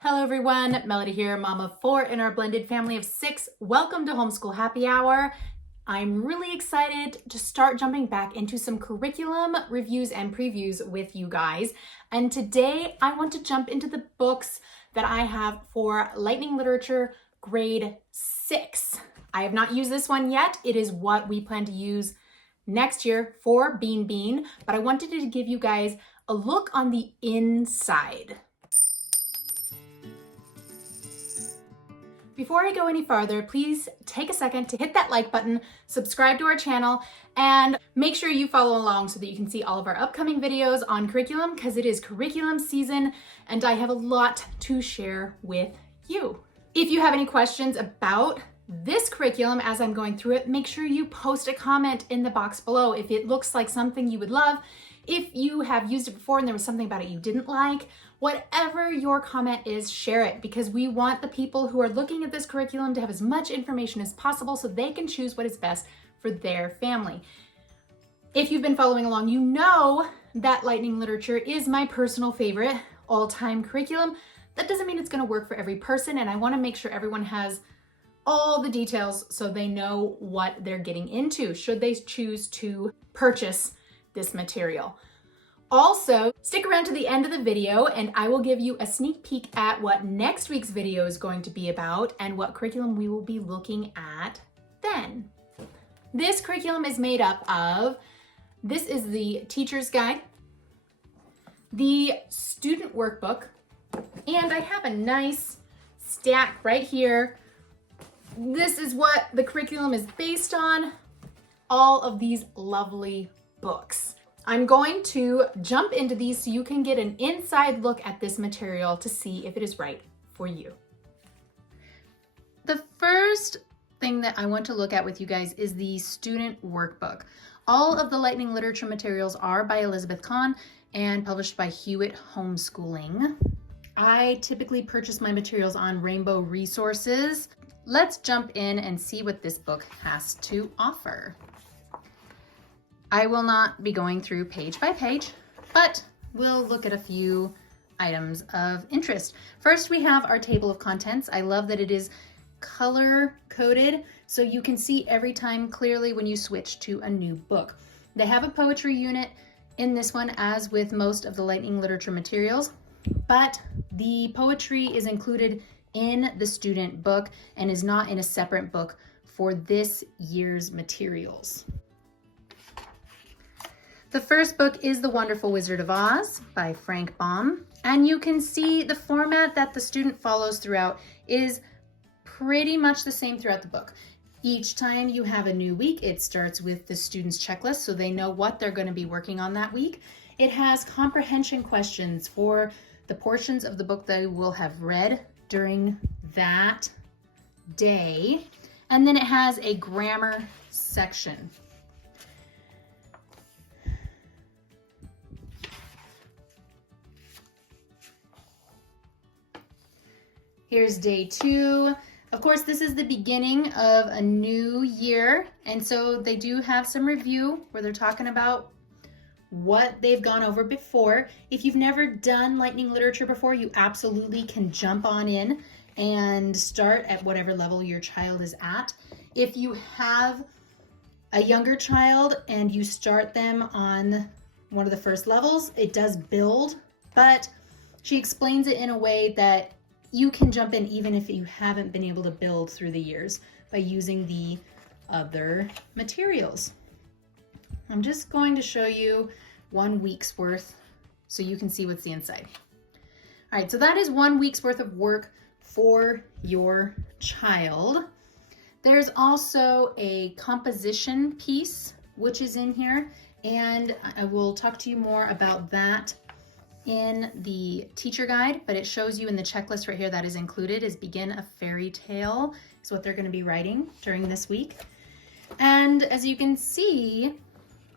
Hello everyone, Melody here, mom of 4 in our blended family of 6. Welcome to Homeschool Happy Hour. I'm really excited to start jumping back into some curriculum reviews and previews with you guys. And today I want to jump into the books that I have for Lightning Literature grade 6. I have not used this one yet. It is what we plan to use next year for Bean Bean, but I wanted to give you guys a look on the inside. Before I go any farther, please take a second to hit that like button, subscribe to our channel, and make sure you follow along so that you can see all of our upcoming videos on curriculum, because it is curriculum season and I have a lot to share with you. If you have any questions about this curriculum as I'm going through it, make sure you post a comment in the box below if it looks like something you would love. If you have used it before and there was something about it you didn't like, whatever your comment is, share it, because we want the people who are looking at this curriculum to have as much information as possible so they can choose what is best for their family. If you've been following along, you know that Lightning Literature is my personal favorite all-time curriculum. That doesn't mean it's going to work for every person, and I want to make sure everyone has all the details so they know what they're getting into should they choose to purchase this material. Also, stick around to the end of the video and I will give you a sneak peek at what next week's video is going to be about and what curriculum we will be looking at then. This curriculum is made up of, this is the teacher's guide, the student workbook, and I have a nice stack right here. This is what the curriculum is based on, all of these lovely books. I'm going to jump into these so you can get an inside look at this material to see if it is right for you. The first thing that I want to look at with you guys is the student workbook. All of the Lightning Literature materials are by Elizabeth Kahn and published by Hewitt Homeschooling. I typically purchase my materials on Rainbow Resources. Let's jump in and see what this book has to offer. I will not be going through page by page, but we'll look at a few items of interest. First, we have our table of contents. I love that it is color coded so you can see every time clearly when you switch to a new book. They have a poetry unit in this one, as with most of the Lightning Literature materials, but the poetry is included in the student book and is not in a separate book for this year's materials. The first book is The Wonderful Wizard of Oz by Frank Baum, and you can see the format that the student follows throughout is pretty much the same throughout the book. Each time you have a new week, it starts with the student's checklist so they know what they're going to be working on that week. It has comprehension questions for the portions of the book they will have read during that day, and then it has a grammar section. Here's day 2. Of course, this is the beginning of a new year, and so they do have some review where they're talking about what they've gone over before. If you've never done Lightning Literature before, you absolutely can jump on in and start at whatever level your child is at. If you have a younger child and you start them on one of the first levels, it does build, but she explains it in a way that you can jump in even if you haven't been able to build through the years by using the other materials. I'm just going to show you 1 week's worth so you can see what's the inside. All right, so that is 1 week's worth of work for your child. There's also a composition piece which is in here, and I will talk to you more about that in the teacher guide, but it shows you in the checklist right here that is included is begin a fairy tale is what they're going to be writing during this week. And as you can see,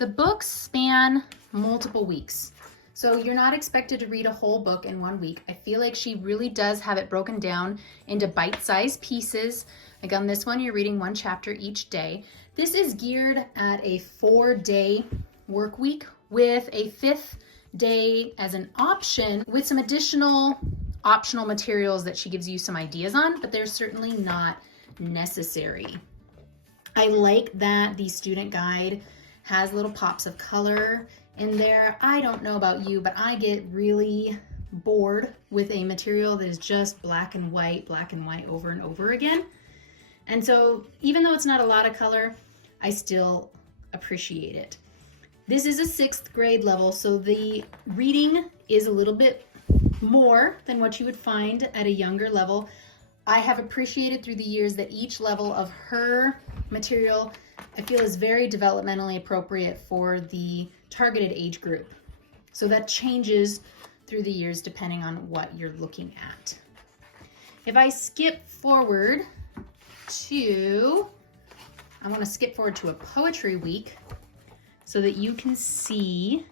the books span multiple weeks. So you're not expected to read a whole book in 1 week. I feel like she really does have it broken down into bite-sized pieces. Like on this one, you're reading 1 chapter each day. This is geared at a 4-day work week with a 5th day as an option with some additional optional materials that she gives you some ideas on, but they're certainly not necessary. I like that the student guide has little pops of color in there. I don't know about you, but I get really bored with a material that is just black and white over and over again. And so even though it's not a lot of color, I still appreciate it. This is a 6th grade level, so the reading is a little bit more than what you would find at a younger level. I have appreciated through the years that each level of her material I feel is very developmentally appropriate for the targeted age group. So that changes through the years depending on what you're looking at. If I skip forward to, I want to skip forward to a poetry week so that you can see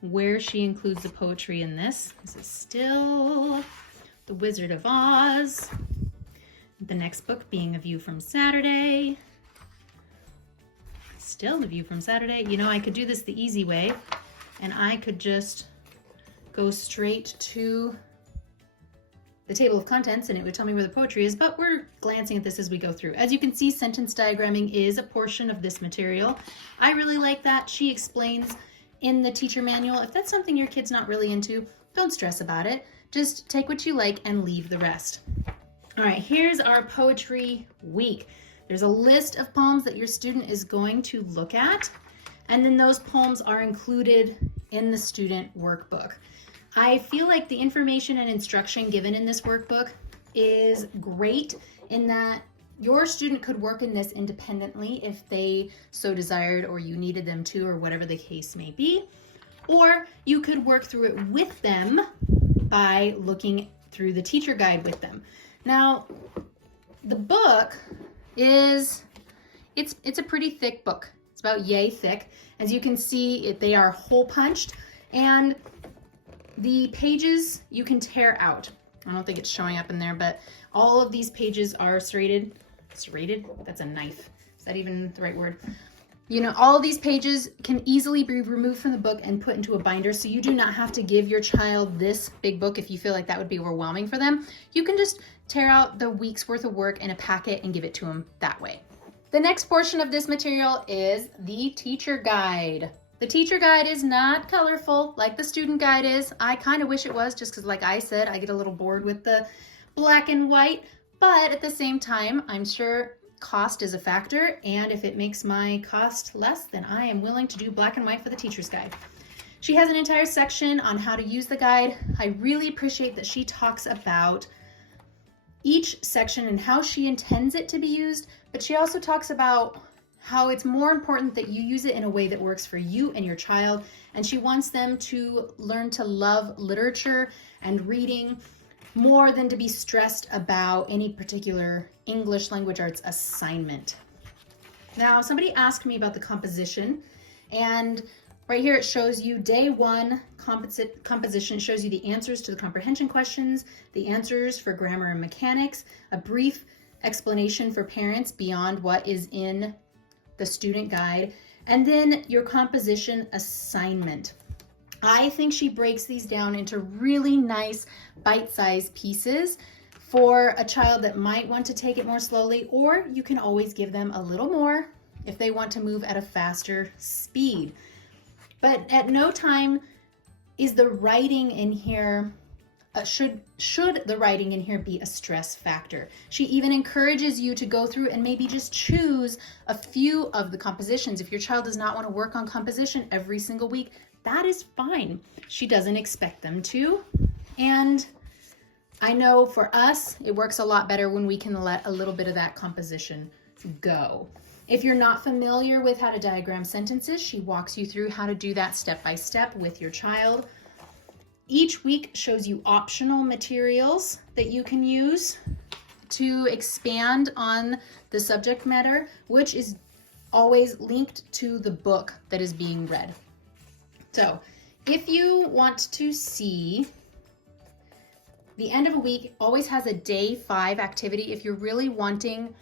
where she includes the poetry in this. This is still The Wizard of Oz. The next book being A View from Saturday. Still The View from Saturday. You know, I could do this the easy way and I could just go straight to the table of contents and it would tell me where the poetry is, but we're glancing at this as we go through. As you can see, sentence diagramming is a portion of this material. I really like that. She explains in the teacher manual. If that's something your kid's not really into, don't stress about it. Just take what you like and leave the rest. All right, here's our poetry week. There's a list of poems that your student is going to look at, and then those poems are included in the student workbook. I feel like the information and instruction given in this workbook is great in that your student could work in this independently if they so desired or you needed them to or whatever the case may be. Or you could work through it with them by looking through the teacher guide with them. Now, the book is, it's a pretty thick book. It's about yay thick. As you can see, they are hole punched and the pages you can tear out. I don't think it's showing up in there, but all of these pages are serrated. Serrated? That's a knife. Is that even the right word? You know, all of these pages can easily be removed from the book and put into a binder, so you do not have to give your child this big book if you feel like that would be overwhelming for them. You can just tear out the week's worth of work in a packet and give it to them that way. The next portion of this material is the teacher guide. The teacher guide is not colorful like the student guide is. I kind of wish it was, just because like I said, I get a little bored with the black and white, but at the same time, I'm sure cost is a factor, and if it makes my cost less, then I am willing to do black and white for the teacher's guide. She has an entire section on how to use the guide. I really appreciate that she talks about each section and how she intends it to be used, but she also talks about how it's more important that you use it in a way that works for you and your child, and she wants them to learn to love literature and reading more than to be stressed about any particular English language arts assignment. Now, somebody asked me about the composition, and right here it shows you day 1 composition. It shows you the answers to the comprehension questions, the answers for grammar and mechanics, a brief explanation for parents beyond what is in the student guide, and then your composition assignment. I think she breaks these down into really nice bite-sized pieces for a child that might want to take it more slowly, or you can always give them a little more if they want to move at a faster speed. But at no time is the writing in here, should the writing in here be a stress factor. She even encourages you to go through and maybe just choose a few of the compositions. If your child does not want to work on composition every single week, that is fine. She doesn't expect them to. And I know for us, it works a lot better when we can let a little bit of that composition go. If you're not familiar with how to diagram sentences, she walks you through how to do that step by step with your child. Each week shows you optional materials that you can use to expand on the subject matter, which is always linked to the book that is being read. So if you want to see, the end of a week always has a day 5 activity. If you're really wanting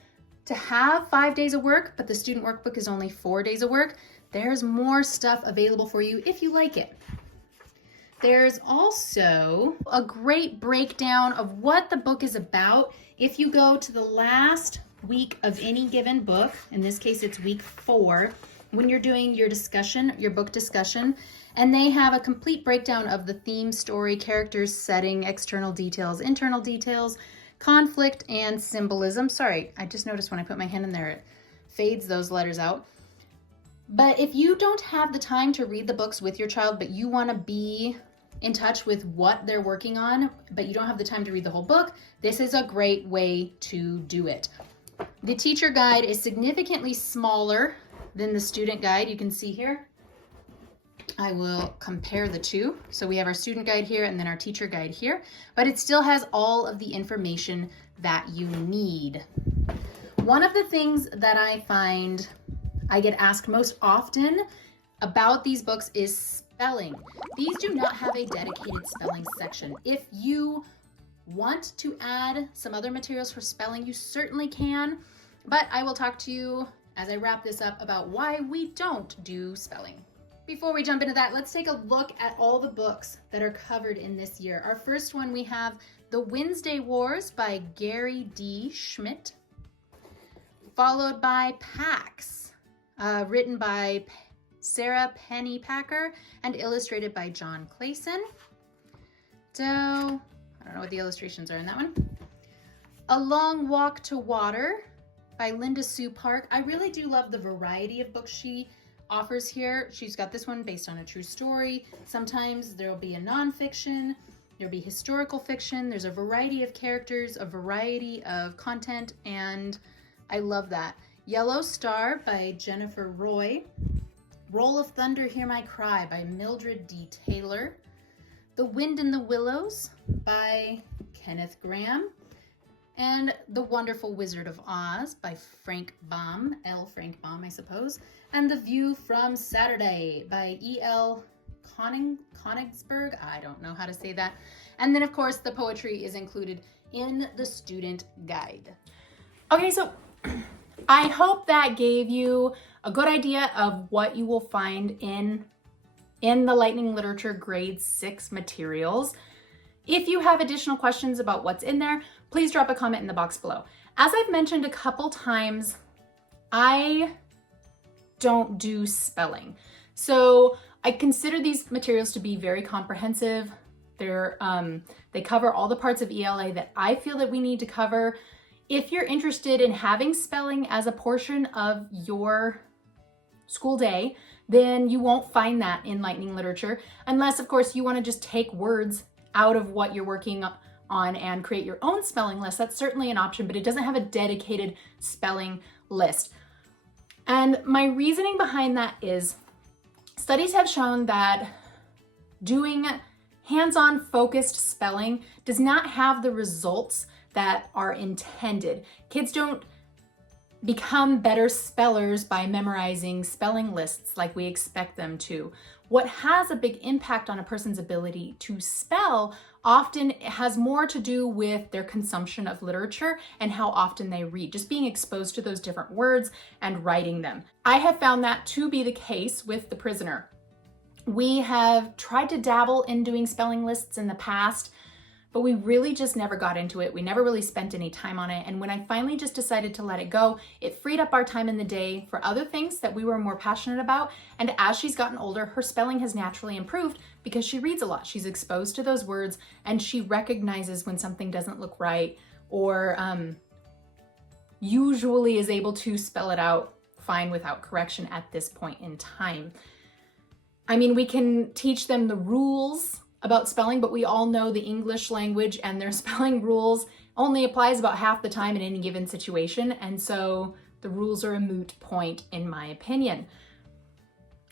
to have 5 days of work, but the student workbook is only 4 days of work, there's more stuff available for you if you like it. There's also a great breakdown of what the book is about. If you go to the last week of any given book, in this case it's week 4, when you're doing your discussion, your book discussion, and they have a complete breakdown of the theme, story, characters, setting, external details, internal details, conflict, and symbolism. Sorry, I just noticed when I put my hand in there, it fades those letters out. But if you don't have the time to read the books with your child, but you want to be in touch with what they're working on, but you don't have the time to read the whole book, this is a great way to do it. The teacher guide is significantly smaller than the student guide. You can see here. I will compare the two. So we have our student guide here and then our teacher guide here, but it still has all of the information that you need. One of the things that I find I get asked most often about these books is spelling. These do not have a dedicated spelling section. If you want to add some other materials for spelling, you certainly can, but I will talk to you as I wrap this up about why we don't do spelling. Before we jump into that, let's take a look at all the books that are covered in this year. Our first one, we have The Wednesday Wars by Gary D. Schmidt, followed by Pax, written by Sarah Pennypacker and illustrated by John Clayson. So, I don't know what the illustrations are in that one. A Long Walk to Water by Linda Sue Park. I really do love the variety of books she offers here. She's got this one based on a true story. Sometimes there'll be a nonfiction, there'll be historical fiction. There's a variety of characters, a variety of content, and I love that. Yellow Star by Jennifer Roy. Roll of Thunder, Hear My Cry by Mildred D. Taylor. The Wind in the Willows by Kenneth Grahame. And The Wonderful Wizard of Oz by Frank Baum, L. Frank Baum, I suppose. And The View from Saturday by E.L. Konigsberg. I don't know how to say that. And then, of course, the poetry is included in the student guide. Okay, so I hope that gave you a good idea of what you will find in the Lightning Literature Grade 6 materials. If you have additional questions about what's in there, please drop a comment in the box below. As I've mentioned a couple times, I don't do spelling. So I consider these materials to be very comprehensive. They cover all the parts of ELA that I feel that we need to cover. If you're interested in having spelling as a portion of your school day, then you won't find that in Lightning Literature, unless of course you want to just take words out of what you're working on and create your own spelling list. That's certainly an option, but it doesn't have a dedicated spelling list. And my reasoning behind that is studies have shown that doing hands-on focused spelling does not have the results that are intended. Kids don't become better spellers by memorizing spelling lists like we expect them to. What has a big impact on a person's ability to spell often has more to do with their consumption of literature and how often they read, just being exposed to those different words and writing them. I have found that to be the case with The Prisoner. We have tried to dabble in doing spelling lists in the past, but we really just never got into it. We never really spent any time on it. And when I finally just decided to let it go, it freed up our time in the day for other things that we were more passionate about. And as she's gotten older, her spelling has naturally improved because she reads a lot. She's exposed to those words and she recognizes when something doesn't look right, or usually is able to spell it out fine without correction at this point in time. I mean, we can teach them the rules about spelling, but we all know the English language and their spelling rules only applies about half the time in any given situation, and so the rules are a moot point in my opinion.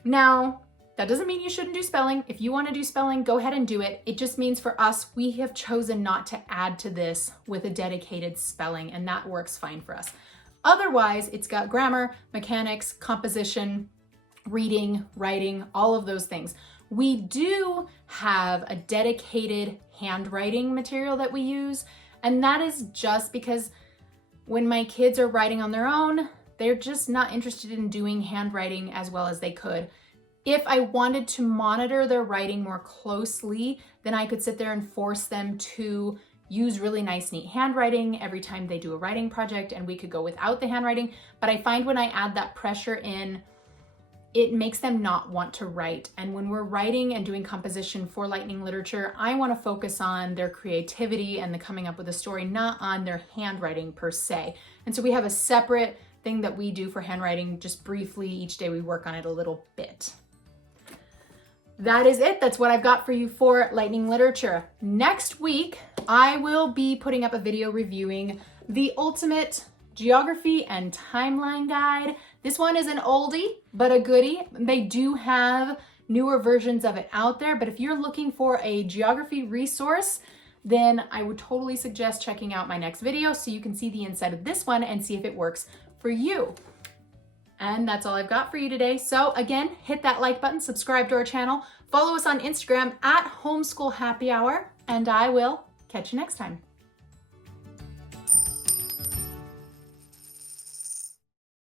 Now, that doesn't mean you shouldn't do spelling. If you want to do spelling, go ahead and do it. It just means for us, we have chosen not to add to this with a dedicated spelling, and that works fine for us. Otherwise, it's got grammar, mechanics, composition, reading, writing, all of those things. We do have a dedicated handwriting material that we use, and that is just because when my kids are writing on their own, they're just not interested in doing handwriting as well as they could. If I wanted to monitor their writing more closely, then I could sit there and force them to use really nice, neat handwriting every time they do a writing project, and we could go without the handwriting. But I find when I add that pressure in, it makes them not want to write. And when we're writing and doing composition for Lightning Literature, I want to focus on their creativity and the coming up with a story, not on their handwriting per se. And so we have a separate thing that we do for handwriting, just briefly. Each day we work on it a little bit. That is it. That's what I've got for you for Lightning Literature. Next week, I will be putting up a video reviewing the Ultimate Geography and Timeline Guide. This one is an oldie, but a goodie. They do have newer versions of it out there, but if you're looking for a geography resource, then I would totally suggest checking out my next video so you can see the inside of this one and see if it works for you. And that's all I've got for you today. So again, hit that like button, subscribe to our channel, follow us on Instagram at Homeschool Happy Hour, and I will catch you next time.